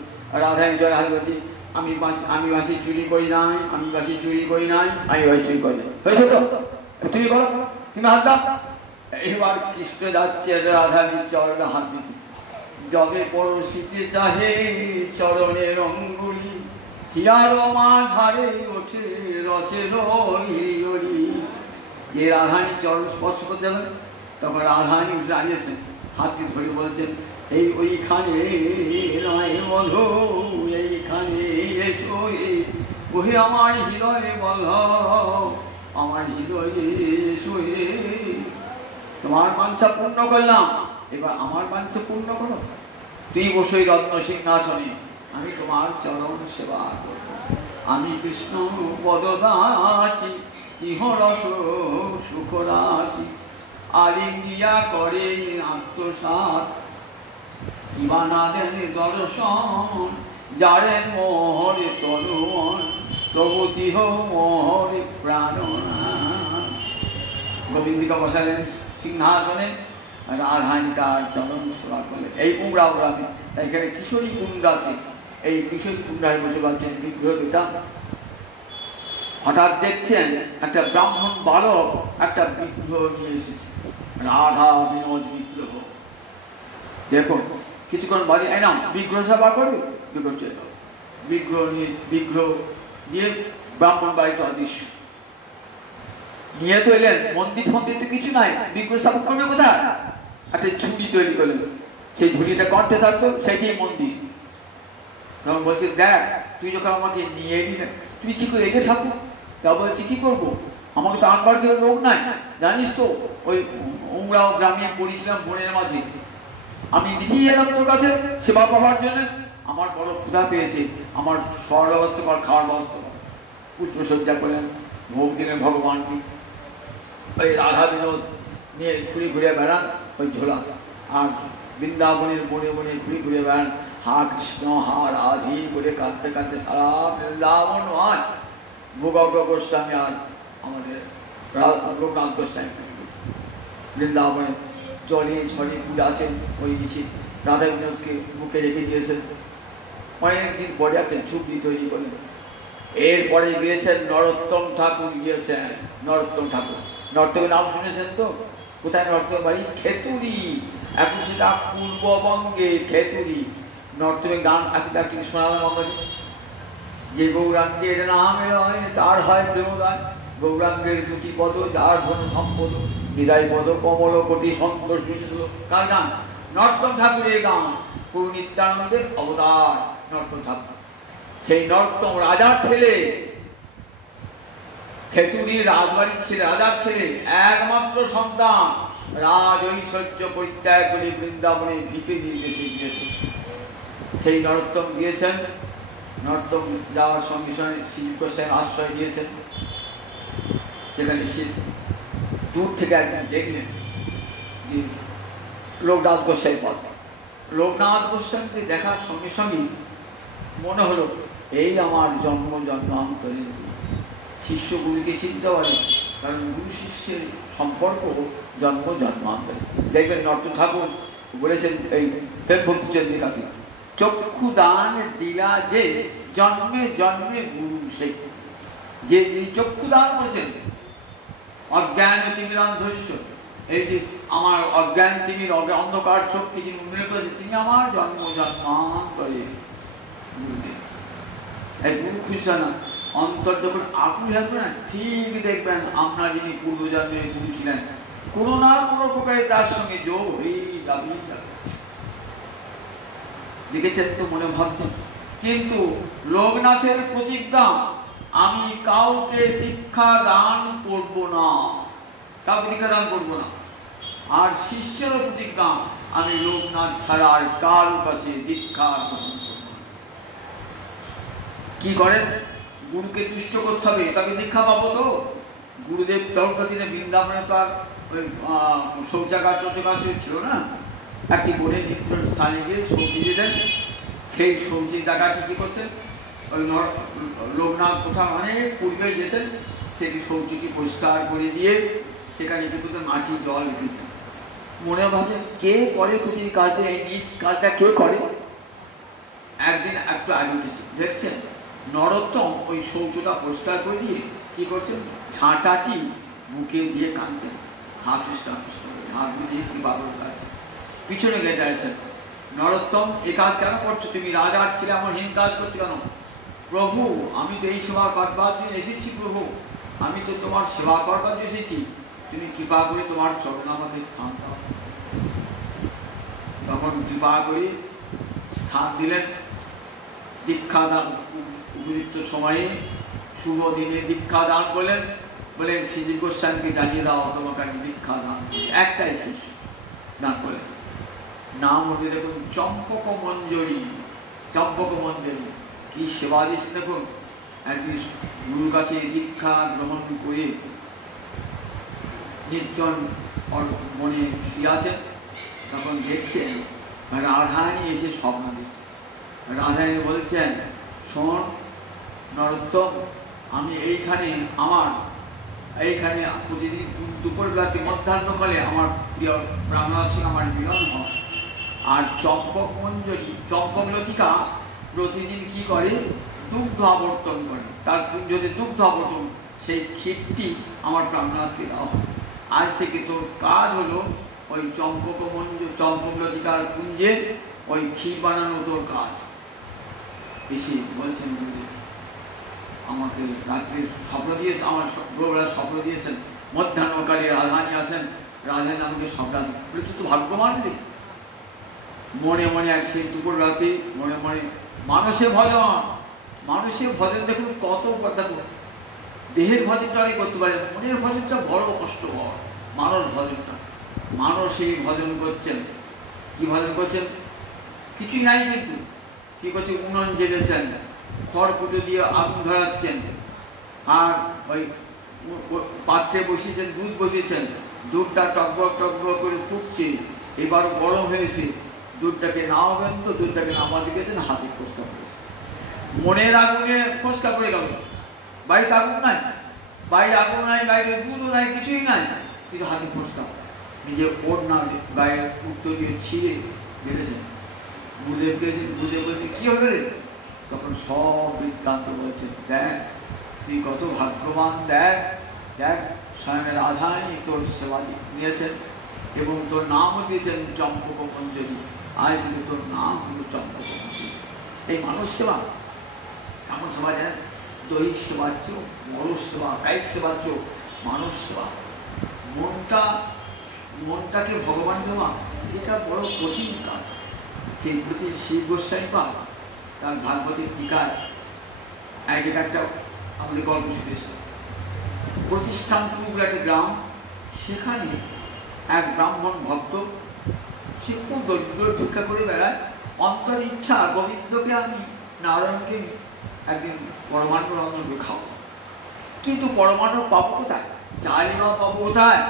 রাধারানী জলে হাতি বলছি আমি বাঁশি চুরি করি নাই, আমি বাঁশি চুরি করি নাই, আমি বাঁশি চুরি করি নাই। হয়েছে তো? তুমি বলো, তুমি হাত দাও। এবার কৃষ্ণ যাচ্ছে রাধারানীর চরণে হাত দিতে। যবে পরশিতে চাহে চরণের অঙ্গুলি, হিয়ার মাঝারে ওঠে রসের হিরি। যে রাধারানীর চরণ স্পর্শ করতে যাবেন, তখন রাধারানী উঠে দাঁড়িয়েছেন, হাতকে ধরে বলছেন এই ওইখানে নয় মধু, এইখানে এসো ওহে আমার হৃদয়ে বল্লভ, আমার হৃদয়ে এসো। তোমার বাঞ্ছা পূর্ণ করলাম, এবার আমার বাঞ্ছা পূর্ণ করো। তুই বসই রত্ন সিংহাসনে, আমি তোমার চরণ সেবা করব। আমি কৃষ্ণ পদদাসী, ইহরস সুখরাশি, আলিঙ্গিয়া করে আত্মসাৎ, কিবা না দেন দর্শন, যারে মোহরে তনুন, তবু তিহ মোহরে প্রাণনাথ। গোবিন্দিকা বসালেন সিংহাসনে, রাধারানী তার চরণ সেবা করলেন। এই কুমড়া ওড়াতে, এখানে কিশোরী কুণ্ড আছে, এই কিশোরী কুণ্ডায় বসে পাচ্ছেন বিগ্রহ দুটা। হঠাৎ দেখছেন একটা ব্রাহ্মণ বালক একটা বিগ্রহ নিয়ে এসেছে, রাধা বিনোদ বিগ্রহ। দেখুন কিছুক্ষণ বাড়ি এনাম বিগ্রহ সেবা করবে, বিগ্রহ চলে যাবে। বিগ্রহ দিয়ে ব্রাহ্মণ বাড়িটা অদৃশ্য নিয়ে তো এলেন। মন্দির ফন্দির তো কিছু নাই, বিগ্রহ স্থাপন করবে কোথায়? একটা ঝুড়ি তৈরি করলেন, সেই ঝুড়িটা কণ্ঠে থাকতো, সেটাই মন্দির। তখন বলছে দেখ, তুই যখন আমাকে নিয়ে এলি, তুই কি করে এসে থাকবো? তা বলছি কি করবো, আমাকে তো আনবার কেউ লোক নাই, জানিস তো ওই উমরাও গ্রামে পড়েছিলাম বোনের মাঝে, আমি নিজেই এলাম তোর কাছে সেবা পাওয়ার জন্য। আমার বড় ক্ষুধা পেয়েছে, আমার শহর ব্যবস্থা কর, খাওয়ার ব্যবস্থা কর। পুষ্পসজ্জা করলেন, ভোগ দিলেন ভগবানকে। ওই রাধা বিনোদ নিয়ে ঘুরে ঘুরে বেড়ান ওই ঝোলা, আর বৃন্দাবনের বনে বনে ঘুরে ঘুরে বেড়ান, হা কৃষ্ণ হা রাধি বলে কাঁদতে কাঁদতে সারা বৃন্দাবন হয়। ভোগজ্ঞ গোস্বামী আর আমাদের লোকনাথ গোস্বামী বৃন্দাবনে জলে ঝড়ে পুজো আছেন, ওই নিচে রাধা বিনোদকে মুখে রেখে দিয়েছেন। অনেকদিন পরে একটা ঝুপড়ি তৈরি করলেন। এরপরে গিয়েছেন নরোত্তম ঠাকুর, গিয়েছেন নরোত্তম ঠাকুর। নর্তকের নাম শুনেছেন তো? কোথায় নর্তকের বাড়ি? খেতুরি। এখন সেটা পূর্ববঙ্গে খেতুরি। নর্তকের গান একটি শোনালাম আমাকে, যে গৌরাঙ্গের নামে হয় তার হয় প্রেমদায়, গৌরাঙ্গের দুটি পদ যার ধন সম্পদ, হৃদয় পদ কমল কোটি সন্তোষ। কার গান? নর্তম ঠাকুরের গান। প্রভু নিত্যানন্দের অবতার নর্তম ঠাকুর। সেই নর্তম রাজার ছেলে খেতুড়ি রাজবাড়ির ছেলে, রাজার ছেলে, একমাত্র সন্তান, রাজ ঐশ্বর্য পরিত্যাগ করে বৃন্দাবনে ভিকে নির্দেশে গিয়েছে। সেই নরোত্তম গিয়েছেন। নরোত্তম যাওয়ার সঙ্গে সঙ্গে শ্রীজীব গোস্বামী আশ্রয় দিয়েছেন। সেখানে সে দূর থেকে একদিন দেখলেন যে লোকনাথ গোস্বামী পথ। লোকনাথ গোস্বামীকে দেখার সঙ্গে সঙ্গে মনে হলো এই আমার জন্ম জন্মান্তরের শিষ্য গুরুকে চিনতে পারে, কারণ গুরু শিষ্যের সম্পর্ক জন্ম জন্মান্তরে। দেখবেন নট্ট ঠাকুর বলেছেন এই প্রেম ভক্তি চন্দ্রিকাতে, চক্ষু দান দিলা যে জন্মে জন্মে গুরু সেই। যে চক্ষু দান করেছেন অজ্ঞান তিমিরান্ধস্য, এই যে আমার অজ্ঞান তিমির অন্ধকার শক্তি যিনি উন্নয়ন করেছেন তিনি আমার জন্ম জন্মান্তরে গুরুদেব। এই গুরু খুঁজছে না, অন্তর যখন আকুল হবে না ঠিক দেখবেন আপনার যিনি পূর্বজন্মের গুরু ছিলেন কোনো না কোনো প্রকারে তার সঙ্গে যোগ হয়েই যাবেই যাবে। দেখেছেন তো, মনে ভাবছেন। কিন্তু লোকনাথের প্রতিজ্ঞা, আমি কাউকে দীক্ষা দান করব না, কাউকে দীক্ষা দান করবো না। আর শিষ্যেরও প্রতিজ্ঞা, আমি লোকনাথ ছাড়া আর কারো কাছে দীক্ষা গ্রহণ করব না। কি করেন? গুরুকে তুষ্ট করতে হবে, তাকে দীক্ষা পাবো তো। গুরুদেব তখনকার দিনে বৃন্দাবনে তো আর ওই শৌচাগার টৌচাগার ছিল না। একটি বনের নিত্য স্থানে গিয়ে সবজি দিতেন, সেই সবজি জায়গাটি কী করতেন, ওই লোকনাথ কোথাও অনেক পূর্বে যেতেন, সেই সবজিটি পরিষ্কার করে দিয়ে সেখানে কি করতেন, মাটি জল দিতেন। মনে ভাবে কে করে প্রতি কাজে, এই নিজ কাজটা কে করে? একদিন একটু আগে উঠেছে, দেখছেন নরোত্তম ওই শৌচটা পরিষ্কার করে দিয়ে কি করছেন, ঝাঁটাটি বুকে দিয়ে কাঁদছেন, হাত হাত দিয়ে কি বাবুর কাজ পিছনে গিয়ে দাঁড়িয়েছেন। নরোত্তম এ কাজ কেন করছো? তুমি রাজার ছেলে, আমার হীন কাজ করছো কেন? প্রভু আমি তো এই সেবা করবার জন্য এসেছি, প্রভু আমি তো তোমার সেবা করবার জন্য এসেছি, তুমি কৃপা করে তোমার চরণ আমাকে স্থান দাও। তখন কৃপা করে স্থান দিলেন। দীক্ষা দান উপযুক্ত সময়ে শুভ দিনে দীক্ষা দান করলেন। বলেন শ্রীজীব গোস্বামীকে জানিয়ে দাও তোমাকে আমি দীক্ষা দান করি। একটাই শিষ্য দান করলেন, নাম হচ্ছে দেখুন চম্পক মঞ্জরি। চম্পক মঞ্জরি কি সেবা দিয়েছেন দেখুন। একদিন গুরুর কাছে দীক্ষা গ্রহণ করে নির্জন মনে শুয়ে আছেন, তখন দেখছেন রাধারানী এসে স্বপ্ন দিচ্ছেন। রাধারানী বলছেন, শোন নরোত্তম, আমি এইখানে প্রতিদিন দুপুরবেলাতে মধ্যাহ্নকালে আমার প্রিয় ব্রাহ্মণের সঙ্গে আমার মিলন হয়। আর চম্পক মঞ্জরি, চম্পক লতিকা প্রতিদিন কি করে, দুগ্ধ আবর্তন করে। তার যদি দুগ্ধ আবর্তন, সেই ক্ষীরটি আমার ব্রাহ্মণকে দেওয়া হয়। আজ থেকে তোর কাজ হলো ওই চম্পক লতিকার কুঞ্জে ওই ক্ষীর বানানো তোর কাজ। এসে বলছেন গুরুদেব আমাকে রাত্রে স্বপ্ন দিয়েছে, আমার ভোরবেলা স্বপ্ন দিয়েছেন, মধ্যাহ্নকালে রাধারানী আসেন, রাধারানী আমাকে স্বপ্ন বলেছে তো ভাগ্যবান রে। মনে মনে এক সেই দুপুর রাতে মনে মনে মানুষের ভজন দেখুন কত দেখুন, দেহের ভজনটা অনেক করতে পারে, মনের ভজনটা বড় কষ্টকর। মানস ভজনটা, মানুষ এই ভজন করছেন। কি ভজন করছেন? কিছুই নাই, কিন্তু কি করছে, উনুন জ্বেলেছেন, খড়কুটো দিয়ে আগুন ধরাচ্ছেন, আর ওই পাত্রে বসিয়েছেন, দুধ বসিয়েছেন, দুধটা টকবক টকবক করে ফুটছে, এবার গরম হয়েছে, দুধটাকে নামাবেন তো দুধটাকে নামাতে গেছেন, হাতে ফোসকা পড়েছে। মনের আগুনে ফোসকা পড়ে গেল। বাড়িতে আগুন নাই, বাইরে আগুন নাই, বাইরে দুধও নাই, কিছুই নাই, কিন্তু হাতে ফোসকা। নিজের ওড়না গায়ের উত্তর দিয়ে ছিঁড়ে বেড়েছেন। গুরুদেবকে গুরুদেব বলছে কি হবে রে? তখন সব বৃত্তান্ত বলছেন, দেখ তুই কত ভাগ্যবান, দেখ দেখ স্বয়ং রাধারানী তোর সেবা নিয়েছেন এবং তোর নামও দিয়েছেন চম্পক মঞ্জরি। আজ কিন্তু তোর নাম হলো চম্পক মঞ্জরি। এই মানুষ সেবা এমন সেবা জানেন, দৈহিক সেবার চেয়েও বড় সেবা, কায়িক সেবার চেয়েও মানুষ সেবা। মনটাকে ভগবান দেওয়া এটা বড় কঠিন কাজ। সেই প্রতি শিব গোস্বামী তার ভাগবতের টিকায় এক একটা আমাদের গল্প শুনেছে। প্রতিষ্ঠানপুর একটা গ্রাম, সেখানে এক ব্রাহ্মণ ভক্ত, সে খুব দরিদ্র, ভিক্ষা করে বেড়ায়। অন্তর ইচ্ছা গোবিন্দকে আমি নারায়ণকে একদিন পরমান্ন রন্ধন করে খাবো, কিন্তু পরমান্ন পাবো কোথায়, চালি বা পাবো কোথায়,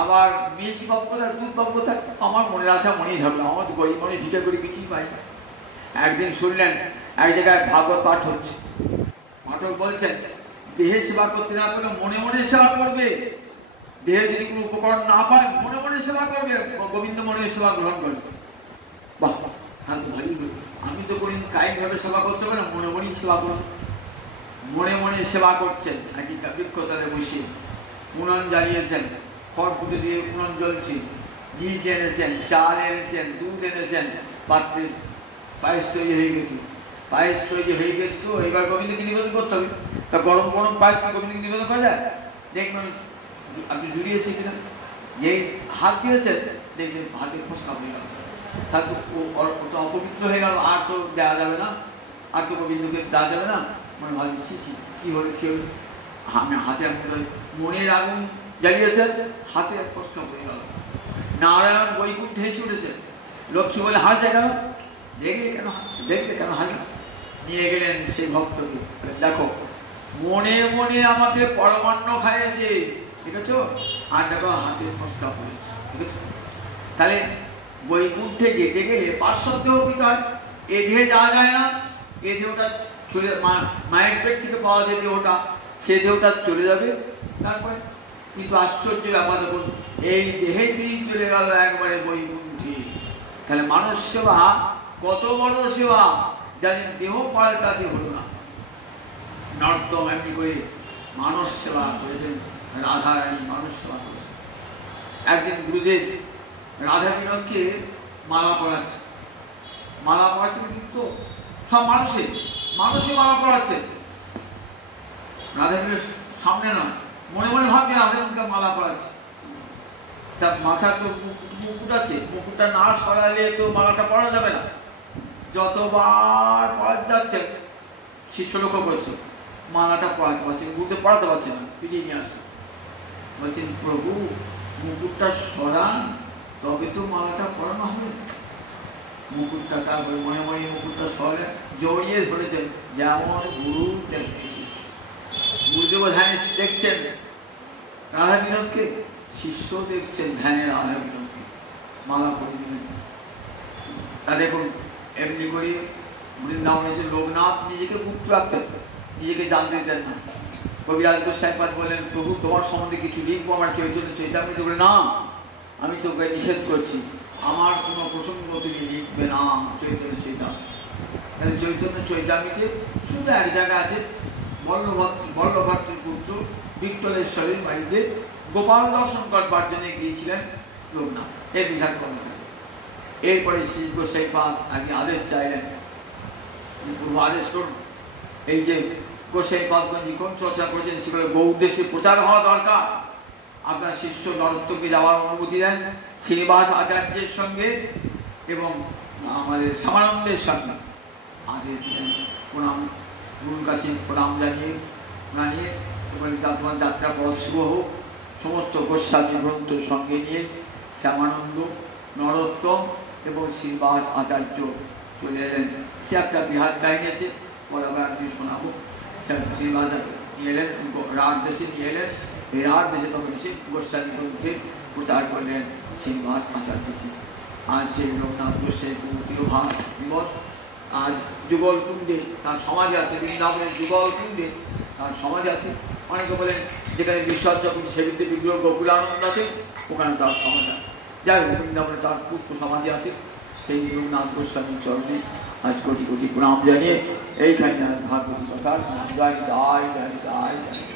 আবার মেয়েছি পাবো কোথায়, দুধ পাবো কোথায়। আমার মনের আশা মনেই থাকলো, আমার গরিব মনে ভিক্ষা করে কিছুই পাই না। একদিন শুনলেন এক জায়গায় ভাগবত পাঠ হচ্ছে, পাঠক বলছেন দেহে সেবা করতে না করলে মনে মনে সেবা করবে, দেহের যদি কোনো উপকরণ না পায় মনে মনে সেবা করবে, গোবিন্দ মনে সেবা গ্রহণ করবে। বাহ, তাহলে ভালোই হলো। আমি তো কোনদিন কায়িকভাবে সেবা করতে পারি না, মনে মনেই সেবা করুন। মনে মনে সেবা করছেন, একই বৃক্ষতলে বসে উনুন জ্বালিয়েছেন, খড় ফুটে দিয়ে উনুন জ্বলছে, বীজ এনেছেন, চাল এনেছেন, দুধ এনেছেন, পাত্রে পায়েস তৈরি হয়ে গেছে। পায়েস তৈরি হয়ে গেছে তো এবার গোবিন্দকে নিবেদন করতে হবে। তা গরম গরম পায়েসকে গোবিন্দকে নিবেদন করা যায়? দেখবেন আপনি জুড়িয়েছে কিনা, যেই হাত দিয়েছেন দেখছেন হাতে ফসকা হয়ে গেল, তারপর ওটা অপবিত্র হয়ে গেল, আর তো দেওয়া যাবে না, আর তো গোবিন্দকে দেওয়া যাবে না। মনে ভাবছি ছি কি হলে কি হলে, আমি হাতে মনের আগুন জ্বালিয়েছেন, হাতে ফসকা হয়ে গেল। নারায়ণ বৈকুণ্ঠে এসে উঠেছেন, লক্ষ্মী বলে হাসে কেন, দেখলে কেন হাসে? নিয়ে গেলেন সেই ভক্তকে, দেখো মনে মনে আমাকে পরমান্ন খাইয়েছে, ঠিক আছে, আর দেখো হাতে ফসকা পড়েছে, ঠিক আছে। তাহলে বৈকুণ্ঠে যেতে গেলে পার্শ্বদ দেহ পেতে হয়, এ দেহে যাওয়া যায় না, এ দেহটা চলে, মায়ের পেট থেকে পাওয়া যে দেহটা, সে দেহটা চলে যাবে তারপরে। কিন্তু আশ্চর্য ব্যাপার দেখুন, এই দেহেতেই চলে গেল একবারে বৈকুণ্ঠে। তাহলে মানুষ সেবা কত বড় সেবা, জানেন, দেহ পাল্টাতে হলো না। নর্তম এমনি করে মানুষ সেবা করেছেন, রাধারানী মানুষ সেবা করেছেন। একদিন গুরুদেব রাধা বিনোদকে মালা পড়াচ্ছে, মালা পড়াচ্ছেন কিন্তু সব মানুষে মালা পড়াচ্ছে, রাধা বিনোদ সামনে নয়, মনে মনে ভাবছে রাধা বিনোদকে মালা পড়াচ্ছে। তার মাথার তো মুকুট আছে, মুকুটটা না সরালে তো মালাটা পড়া যাবে না। যতবার পড়াতে যাচ্ছেন শিষ্য লক্ষ্য করছে, মালাটা পড়াতে পারছেন, গুরুদেব পড়াতে পারছে না, ফিরিয়ে নিয়ে আসে। বলছেন প্রভু মুকুটটা সরান, তবে তো মালাটা পড়ানো হবে। মুকুটটা তারপরে মনে মনে মুকুটটা সরে জড়িয়ে ধরেছেন, যেমন গুরু গুরুদেব ধ্যানে দেখছেন রাধা বিনোদকে, শিষ্য দেখছেন ধ্যানে রাধা বিনোদকে, মালা পড়ে দিলেন। তা দেখুন এমনি করে বৃন্দাবনে যে লোকনাথ নিজেকে গুপ্ত রাখতেন, নিজেকে জানতে দিতেন না। কবিরাজ গোস্বামীপাদ বললেন প্রভু তোমার সম্বন্ধে কিছু লিখবো, আমার চৈতন্য চৈতামৃত বলে না, আমি তোকে নিষেধ করছি, আমার কোনো প্রসঙ্গ তুমি লিখবে না চৈতন্য চৈতামৃত। তাহলে চৈতন্য চৈতামৃতে শুধু এক জায়গা আছে, বল্লভট্টের পুত্র বিট্টলেশ্বরের বাড়িতে গোপাল দর্শন করবার জন্য গিয়েছিলেন লোকনাথ, এর বিধান কথা। এরপরে শ্রী গোস্বামীপাদ আগে আদেশ চাইলেন, পূর্ব আদেশ করুন, এই যে গোস্বামীপাদগঞ্জ কোন চর্চা করেছেন সেগুলো বহু দেশে প্রচার হওয়া দরকার। আপনার শিষ্য নরোত্তমকে যাওয়ার অনুমতি দেন, শ্রীনিবাস আচার্যের সঙ্গে এবং আমাদের শ্যামানন্দের সঙ্গে আদেশ দিলেন। প্রণাম, গুরুর কাছে প্রণাম জানিয়ে এবং তোমার যাত্রা পথ শুভ হোক। সমস্ত গোস্বামী গ্রন্থ সঙ্গে নিয়ে শ্যামানন্দ, নরোত্তম এবং শ্রীনিবাস আচার্য চলে এলেন। সে একটা বিহার কাহিনী আছে, পরে আবার আপনি শোনাবো। শ্রীনিবাস নিয়ে এলেন, রাঢ় দেশে নিয়ে এলেন। এই রাঢ় দেশে তখন এসে গোস্বামী গ্রন্থে প্রচার করলেন শ্রীনিবাস আচার্যকে। আজ সেই লোকনাথ গোস্বামী তিরোভাস দিবস। আজ যুগলকুণ্ডে তার সমাধি আছে, বৃন্দাবনের যুগলকুণ্ডে তার সমাধি আছে। অনেকে বলেন যেখানে বিশ্বচক্রী সেবিত বিগ্রহ গোকুলানন্দ আছে ওখানে তার সমাধি আছে। যাই হোক, বৃন্দাবনে তার পুষ্প সমাধি আছে। সেই লোকনাথ গোস্বামীর চরণে আজ কোটি কোটি প্রণাম জানিয়ে এইখানে ভাগবতী কথা জয় জয় জয় জয় জয়।